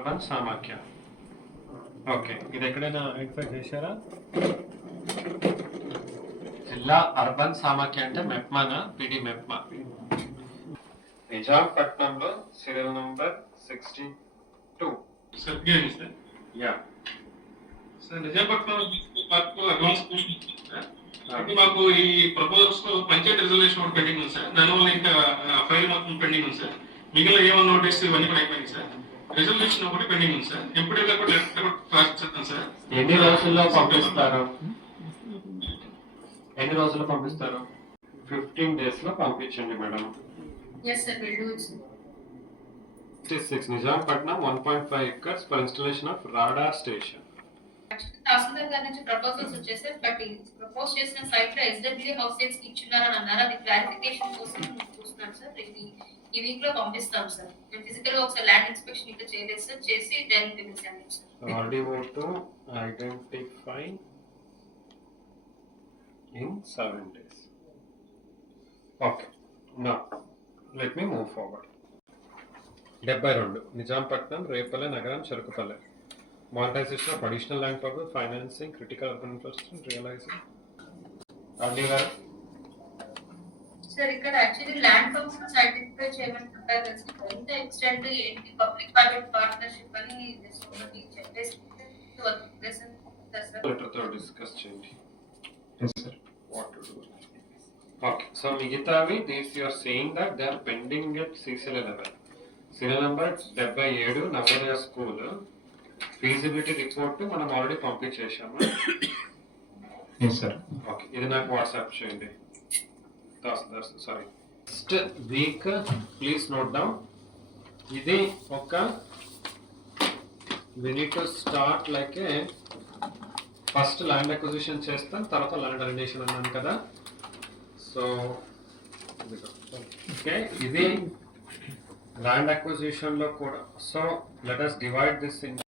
Urban సామాఖ్య. Okay ఇది ఎక్కడైనా identify చేశారా? జిల్లా అర్బన్ సామాఖ్య అంటే మెప్మానా PD MEPMA. నిజాంపట్నంలో serial number sixty two sir yeah sir Nizampatnam park advance అంటే మాకు ఈ ప్రపోజల్స్లో పంచాయతీ రిజర్వేషన్ ఒకటి పెండింగ్ ఉంది సార్ దానివల్ల ఇంకా ఫైల్ మొత్తం పెండింగ్ ఉంది సార్ మిగిలిన ఏమన్నా నోటీస్ ఇవన్నీ కూడా అయిపోయింది సార్ రిజర్వేషన్ ఒకటి పెండింగ్ ఉంది సార్ ఎప్పుడు సార్ ఎన్ని రోజుల్లో పంపిస్తారు? ఎన్ని రోజుల్లో పంపిస్తారు? ఫిఫ్టీన్ డేస్లో పంపించండి madam. Six Nizampatnam one point five acres for installation of radar station tahsildar గారి నుంచి ప్రపోజల్స్ వచ్చేసాయి బట్ ప్రపోజ్ చేసిన సైట్లో ఎస్డబ్ల్యూ హౌసెస్ ఇచ్చున్నారని అన్నారు. అది క్లారిఫికేషన్ కోసం ఈ వీక్లో పంపిస్తాం సార్. మేము ఫిజికల్గా ఒకసారి ల్యాండ్ ఇన్స్పెక్షన్ ఇంకా చేయలేదు సార్. చేసి then will send sir RDO identify in seven days okay నా లెట్ మీ మూవ్ ఫార్వర్డ్ డెబ్బై రెండు. Nizampatnam Repalle Nagaram Cherukupalle. Monetization of additional land purpose financing critical urban infrastructure realizing RD గారు? Sir ఇక్కడ actually land function identify చేయమని చెప్పారు కదా sir. ఎంత extend ఏంటి? పబ్లిక్ ప్రైవేట్ పార్ట్నర్షిప్ అని ఒకటి చెప్పేసి లెటర్తో డిస్కస్ చేయండి. ఓకే సో మిగతావి these you are saying that they are pending at level serial number డెబ్బై ఏడు నవోదయ స్కూల్. ఫీజిబిలిటీ రిపోర్ట్ మనం ఆల్రెడీ పంపించేసాము సార్ ఓకే ఇది నాకు వాట్సాప్ చేయండి. Sorry next week please note down ఇది ఒక we need to start like a first land acquisition చేస్తాం తర్వాత ల్యాండ్ అలినేషన్ అన్నాను కదా. సో ఓకే ఇది ల్యాండ్ అక్విజిషన్లో కూడా. So let us divide this in